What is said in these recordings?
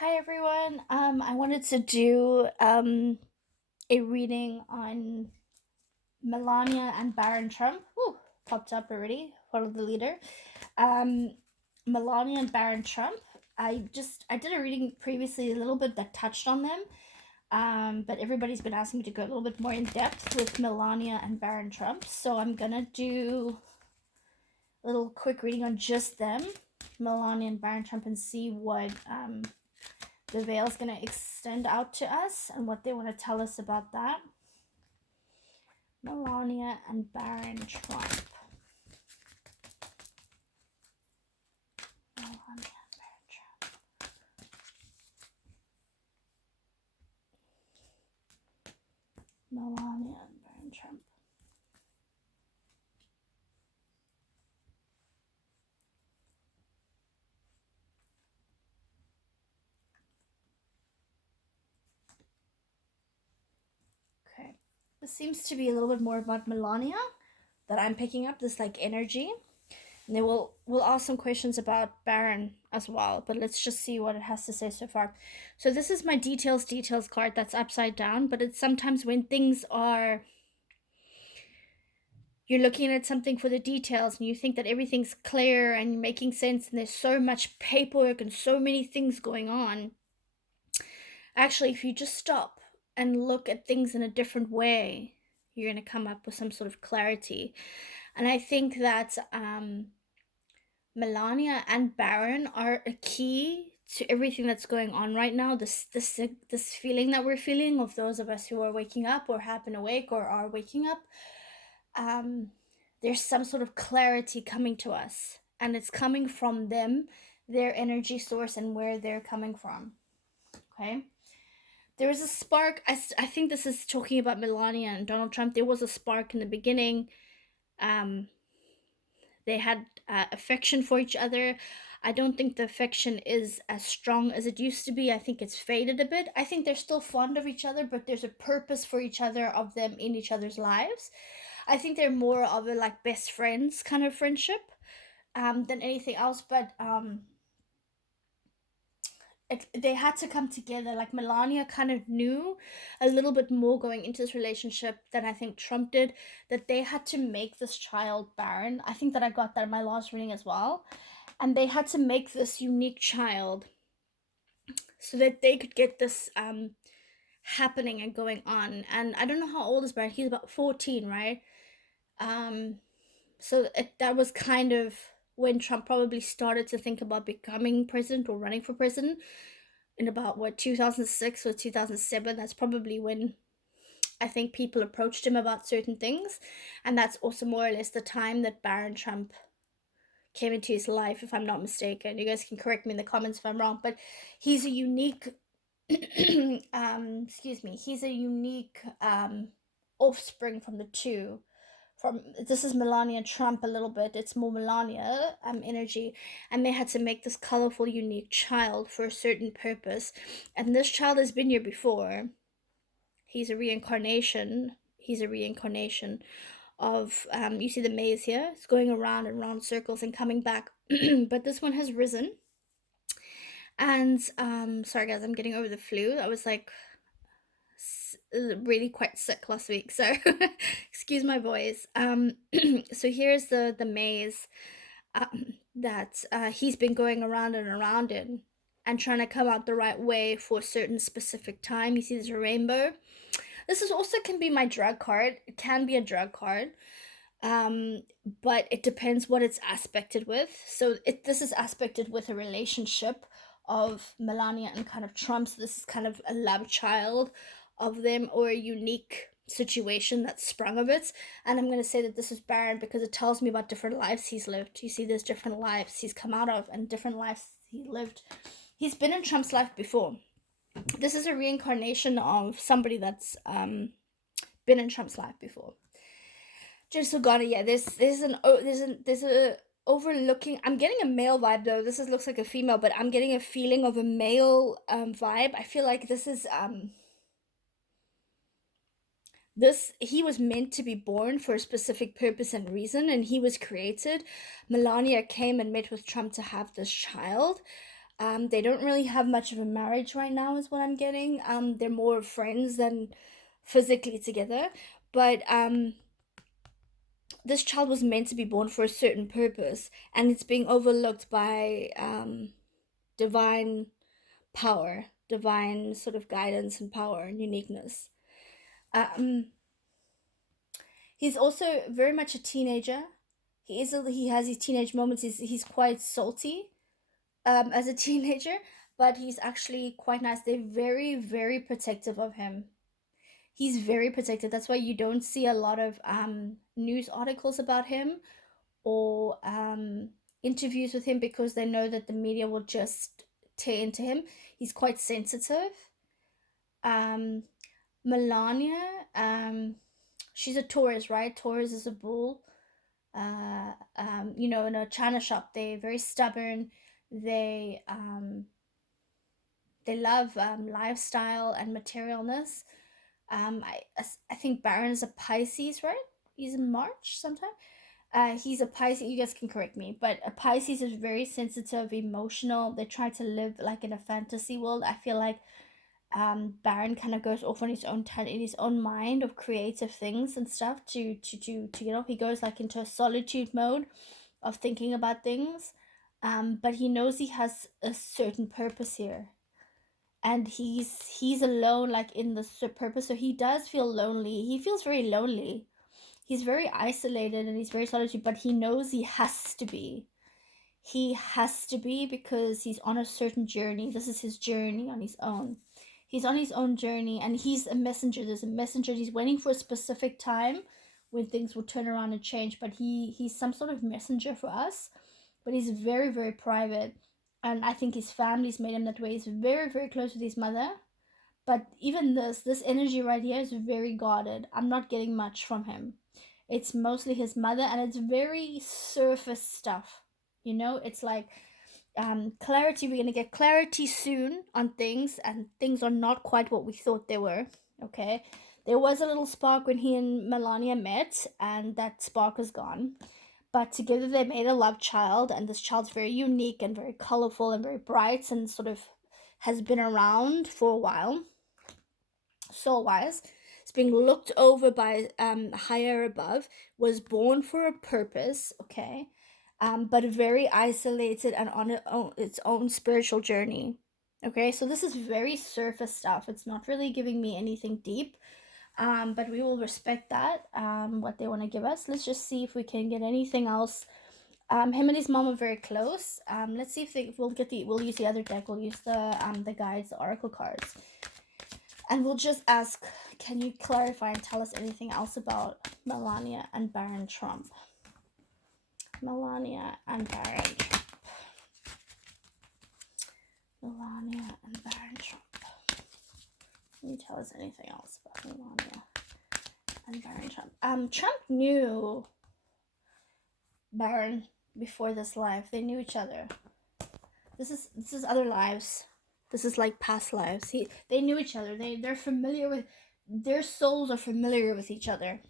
Hi everyone. I wanted to do a reading on Melania and Barron Trump. Whew, popped up already. Follow the leader. Um, Melania and Barron Trump. I did a reading previously a little bit that touched on them. But everybody's been asking me to go a little bit more in depth with Melania and Barron Trump. So I'm gonna do a little quick reading on just them, Melania and Barron Trump, and see what the veil is going to extend out to us and what they want to tell us about that. Melania and Barron Trump. Melania and Barron Trump. Melania and Barron Trump. Okay. This seems to be a little bit more about Melania that I'm picking up, this like energy. And then we'll ask some questions about Baron as well, but let's just see what it has to say so far. So this is my details card that's upside down, but it's sometimes when things are you're looking at something for the details and you think that everything's clear and making sense and there's so much paperwork and so many things going on. Actually, if you just stop and look at things in a different way, you're going to come up with some sort of clarity. And I think that Melania and Baron are a key to everything that's going on right now. This feeling that we're feeling of those of us who are waking up or have been awake or are waking up. There's some sort of clarity coming to us, and it's coming from them, their energy source, and where they're coming from. Okay. There was a spark. I think this is talking about Melania and Donald Trump. There was a spark in the beginning. Um, they had affection for each other. I don't think the affection is as strong as it used to be. I think it's faded a bit. I think they're still fond of each other, but there's a purpose for each other, of them in each other's lives. I think they're more of a like best friends kind of friendship than anything else. But they had to come together. Like Melania kind of knew a little bit more going into this relationship than I think Trump did. That they had to make this child Barron. I think that I got that in my last reading as well, and they had to make this unique child so that they could get this happening and going on. And I don't know how old is Barron. He's about 14, right? Um, that was kind of when Trump probably started to think about becoming president or running for president in about what 2006 or 2007. That's probably when I think people approached him about certain things, and that's also more or less the time that Barron Trump came into his life, if I'm not mistaken. You guys can correct me in the comments if I'm wrong, but he's a unique excuse me, he's a unique offspring from the two. From this is Melania Trump a little bit. It's more Melania energy, and they had to make this colorful, unique child for a certain purpose. And this child has been here before. He's a reincarnation. He's a reincarnation of you see the maze here. It's going around and around circles and coming back. But this one has risen. And sorry guys, I'm getting over the flu. I was like really quite sick last week, so excuse my voice. So here's the maze that he's been going around and around in and trying to come out the right way for a certain specific time. You see there's a rainbow. This is also can be my drug card. It can be a drug card, but it depends what it's aspected with. So this is aspected with a relationship of Melania and kind of Trump. So this is kind of a love child of them, or a unique situation that sprung of it. And I'm going to say that this is Barron because it tells me about different lives he's lived. You see, there's different lives he's come out of and different lives he lived. He's been in Trump's life before. This is a reincarnation of somebody that's been in Trump's life before. Just so got it. Yeah, there's a overlooking. I'm getting a male vibe though. This looks like a female, but I'm getting a feeling of a male vibe. I feel like this is this he was meant to be born for a specific purpose and reason, and he was created. Melania came and met with Trump to have this child. They don't really have much of a marriage right now, is what I'm getting. They're more friends than physically together. But this child was meant to be born for a certain purpose, and it's being overlooked by divine power, divine sort of guidance and power and uniqueness. Um, he's also very much a teenager. He has his teenage moments. He's quite salty as a teenager, but he's actually quite nice. They're very, very protective of him. He's very protected. That's why you don't see a lot of news articles about him or interviews with him, because they know that the media will just tear into him. He's quite sensitive. Um, Melania, she's a Taurus, right? Taurus is a bull. In a china shop, they're very stubborn. They um, they love lifestyle and materialness. I think Barron is a Pisces, right? He's in March sometime. He's a Pisces. You guys can correct me, but a Pisces is very sensitive, emotional. They try to live like in a fantasy world. I feel like Barron kind of goes off on his own in his own mind of creative things and stuff to get off. He goes like into a solitude mode of thinking about things, but he knows he has a certain purpose here, and he's alone like in the purpose. So he does feel lonely. He feels very lonely. He's very isolated and he's very solitude, but he knows he has to be. He has to be because he's on a certain journey. This is his journey on his own. He's on his own journey, and he's a messenger. There's a messenger. He's waiting for a specific time when things will turn around and change, but he's some sort of messenger for us. But he's very, very private, and I think his family's made him that way. He's very, very close with his mother, but even this energy right here is very guarded. I'm not getting much from him. It's mostly his mother, and it's very surface stuff. It's like clarity. We're gonna get clarity soon on things, and things are not quite what we thought they were. Okay, there was a little spark when he and Melania met, and that spark is gone. But together they made a love child, and this child's very unique and very colorful and very bright, and sort of has been around for a while. Soul wise, it's being looked over by higher above, was born for a purpose, okay, but very isolated and on its own spiritual journey. Okay, so this is very surface stuff. It's not really giving me anything deep, but we will respect that, what they want to give us. Let's just see if we can get anything else. Him and his mom are very close. Let's see if we'll use the other deck. We'll use the guides, the oracle cards. And we'll just ask, can you clarify and tell us anything else about Melania and Barron Trump? Melania and Barron Trump. Melania and Barron Trump. Can you tell us anything else about Melania and Barron Trump? Trump knew Barron before this life. They knew each other. This is other lives. This is like past lives. They knew each other. They're familiar with, their souls are familiar with each other.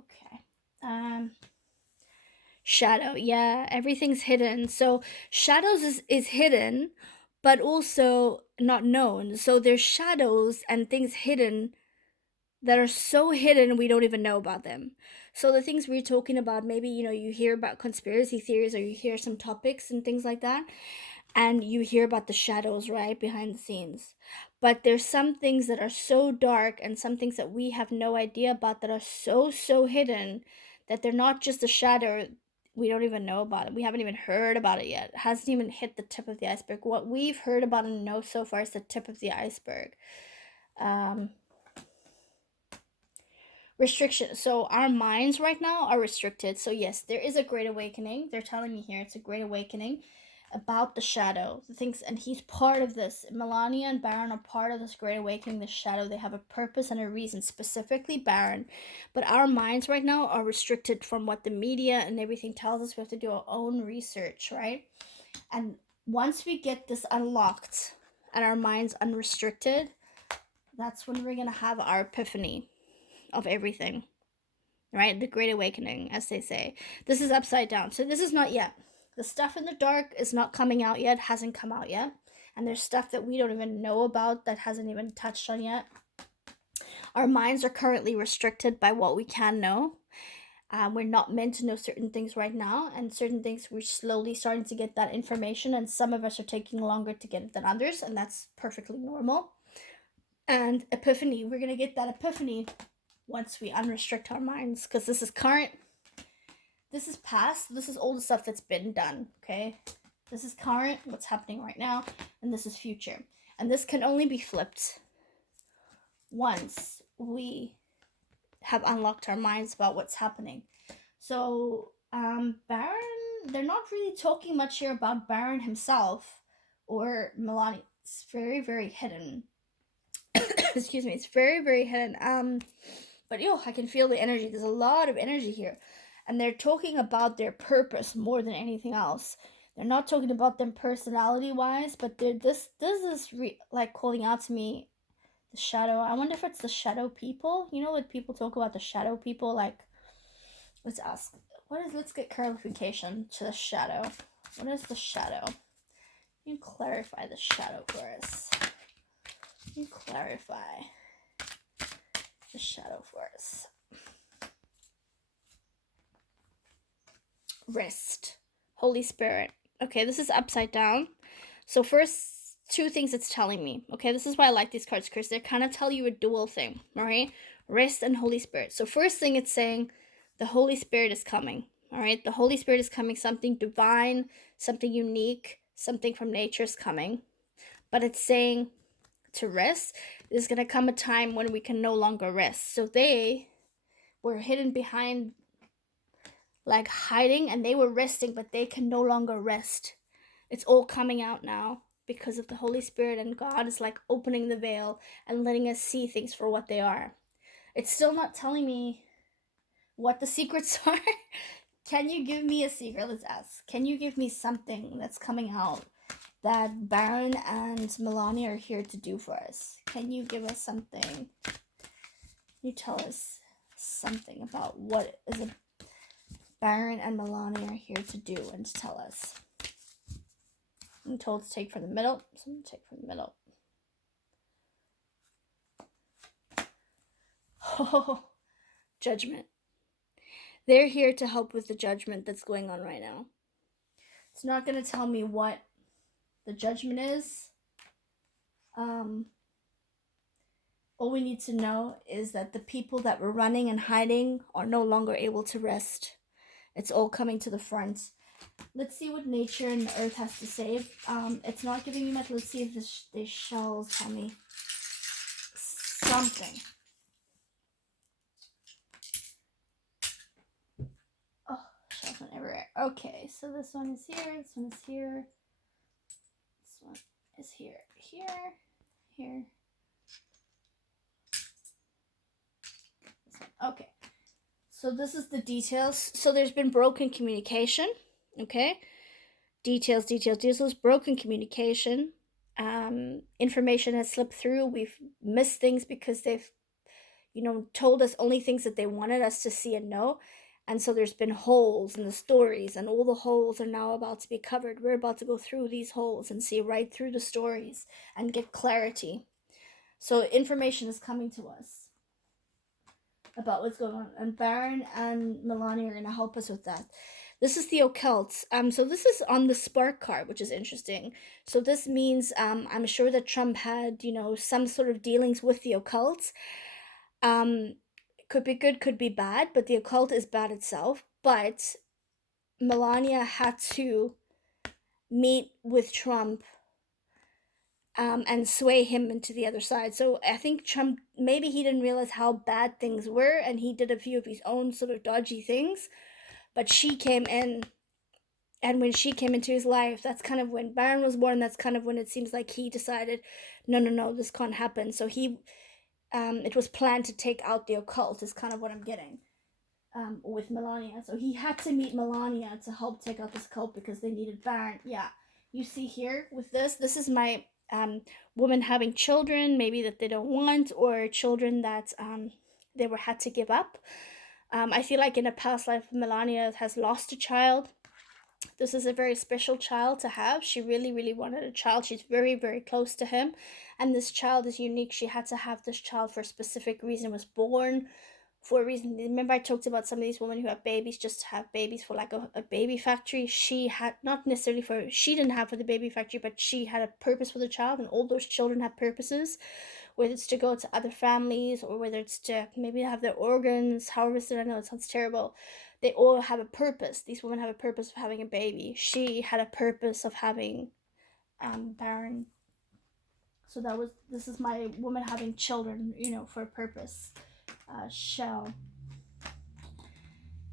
Okay. Shadow. Yeah, everything's hidden. So shadows is hidden, but also not known. So there's shadows and things hidden that are so hidden we don't even know about them. So the things we're talking about, maybe you hear about conspiracy theories, or you hear some topics and things like that, and you hear about the shadows right behind the scenes. But there's some things that are so dark, and some things that we have no idea about, that are so hidden, that they're not just a shadow. We don't even know about it. We haven't even heard about it yet. It hasn't even hit the tip of the iceberg. What we've heard about and know so far is the tip of the iceberg. Restriction. So our minds right now are restricted. So yes, there is a great awakening. They're telling me here it's a great awakening about the shadow, the things, and he's part of this. Melania and Barron are part of this great awakening, the shadow. They have a purpose and a reason, specifically Barron. But our minds right now are restricted from what the media and everything tells us. We have to do our own research, right? And once we get this unlocked and our minds unrestricted, that's when we're gonna have our epiphany of everything. right? The Great Awakening, as they say. This is upside down. So this is not yet. The stuff in the dark is not coming out yet, hasn't come out yet. And there's stuff that we don't even know about that hasn't even touched on yet. Our minds are currently restricted by what we can know. We're not meant to know certain things right now, and certain things we're slowly starting to get that information, and some of us are taking longer to get it than others, and that's perfectly normal. And epiphany, we're going to get that epiphany once we unrestrict our minds, because this is current, this is past, this is all the stuff that's been done, okay? This is current, what's happening right now, and this is future. And this can only be flipped once we have unlocked our minds about what's happening. So, Barron, they're not really talking much here about Barron himself or Melania. It's very, very hidden. Excuse me, it's very, very hidden. But I can feel the energy. There's a lot of energy here. And they're talking about their purpose more than anything else. They're not talking about them personality-wise, but this is like calling out to me the shadow. I wonder if it's the shadow people. You know, when people talk about the shadow people, like, let's ask, let's get clarification to the shadow. What is the shadow? You clarify the shadow for us. You clarify the shadow for us. Wrist. Holy Spirit. Okay, this is upside down. So first, two things it's telling me. Okay, this is why I like these cards, Chris. They kind of tell you a dual thing, all right? Wrist and Holy Spirit. So first thing it's saying, the Holy Spirit is coming, all right? The Holy Spirit is coming, something divine, something unique, something from nature is coming. But it's saying to rest, there's going to come a time when we can no longer rest. So they were hidden behind, like hiding, and they were resting, but they can no longer rest. It's all coming out now because of the Holy Spirit, and God is like opening the veil and letting us see things for what they are. It's still not telling me what the secrets are. Can you give me a secret? Let's ask. Can you give me something that's coming out that Barron and Melania are here to do for us? Can you give us something? You tell us something about what is a Barron and Melania are here to do and to tell us. I'm told to take from the middle, so I'm going to take from the middle. Oh, judgment. They're here to help with the judgment that's going on right now. It's not going to tell me what the judgment is. All we need to know is that the people that were running and hiding are no longer able to rest. It's all coming to the front. Let's see what nature and the earth has to say. It's not giving me much. Let's see if these shells tell me something. Oh, shells went everywhere. Okay, so this one is here. This one is here. This one is here. Here. Here. This one. Okay. So this is the details. So there's been broken communication. Okay. Details, broken communication. Information has slipped through. We've missed things because they've, told us only things that they wanted us to see and know. And so there's been holes in the stories, and all the holes are now about to be covered. We're about to go through these holes and see right through the stories and get clarity. So information is coming to us about what's going on. And Barron and Melania are going to help us with that. This is the occult. So this is on the spark card, which is interesting. So this means I'm sure that Trump had, some sort of dealings with the occult. Could be good, could be bad, but the occult is bad itself. But Melania had to meet with Trump and sway him into the other side. So I think Trump, maybe he didn't realize how bad things were, and he did a few of his own sort of dodgy things. But she came in, and when she came into his life, that's kind of when Barron was born. That's kind of when it seems like he decided, no, this can't happen. So it was planned to take out the occult, is kind of what I'm getting with Melania. So he had to meet Melania to help take out this cult because they needed Barron. Yeah, you see here with this is my woman having children, maybe that they don't want, or children that they had to give up. I feel like in a past life, Melania has lost a child. This is a very special child to have. She really, really wanted a child. She's very, very close to him. And this child is unique. She had to have this child for a specific reason, was born for a reason. Remember, I talked about some of these women who have babies just to have babies for like a baby factory. She had not necessarily for, she didn't have for the baby factory, but she had a purpose for the child, and all those children have purposes, whether it's to go to other families or whether it's to maybe have their organs harvested. I know it sounds terrible. They all have a purpose. These women have a purpose of having a baby. She had a purpose of having Barron. So this is my woman having children, for a purpose. Shell.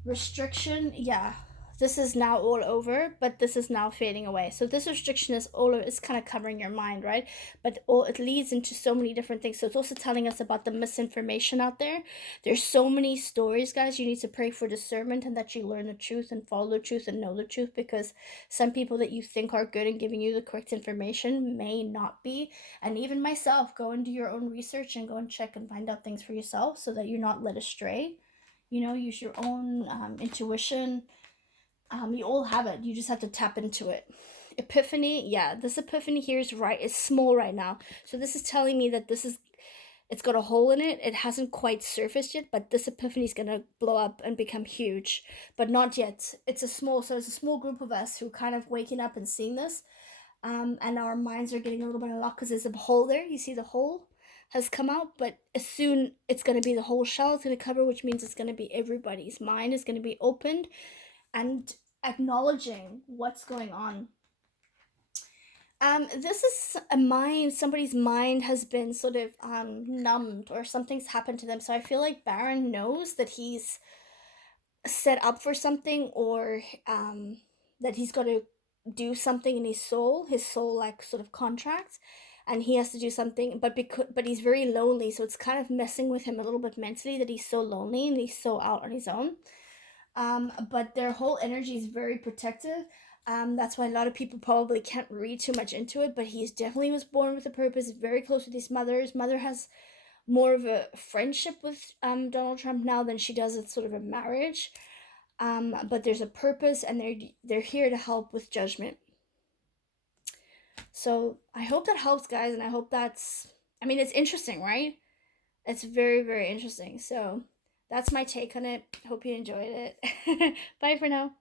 Restriction, yeah, this is now all over, but this is now fading away. So this restriction is all over, it's kind of covering your mind, right? But it leads into so many different things. So it's also telling us about the misinformation out there. There's so many stories, guys. You need to pray for discernment and that you learn the truth and follow the truth and know the truth, because some people that you think are good and giving you the correct information may not be. And even myself, go and do your own research and go and check and find out things for yourself so that you're not led astray. Use your own intuition. You all have it. You just have to tap into it. Epiphany, yeah, this epiphany here is right. It's small right now. So this is telling me that it's got a hole in it. It hasn't quite surfaced yet, but this epiphany is gonna blow up and become huge, but not yet. It's a small group of us who kind of waking up and seeing this, and our minds are getting a little bit unlocked because there's a hole there. You see the hole has come out, but as soon it's going to be the whole shell is going to cover, which means it's going to be everybody's mind is going to be opened and acknowledging what's going on. This is a mind, somebody's mind has been sort of numbed, or something's happened to them. So I feel like Barron knows that he's set up for something, or that he's got to do something in his soul like sort of contracts, and he has to do something, but he's very lonely, so it's kind of messing with him a little bit mentally, that he's so lonely and he's so out on his own. But their whole energy is very protective. That's why a lot of people probably can't read too much into it, but he's definitely was born with a purpose, very close with his mother. His mother has more of a friendship with Donald Trump now than she does with sort of a marriage. But there's a purpose, and they're here to help with judgment. So I hope that helps, guys, and I hope I mean, it's interesting, right? It's very, very interesting. So that's my take on it. Hope you enjoyed it. Bye for now.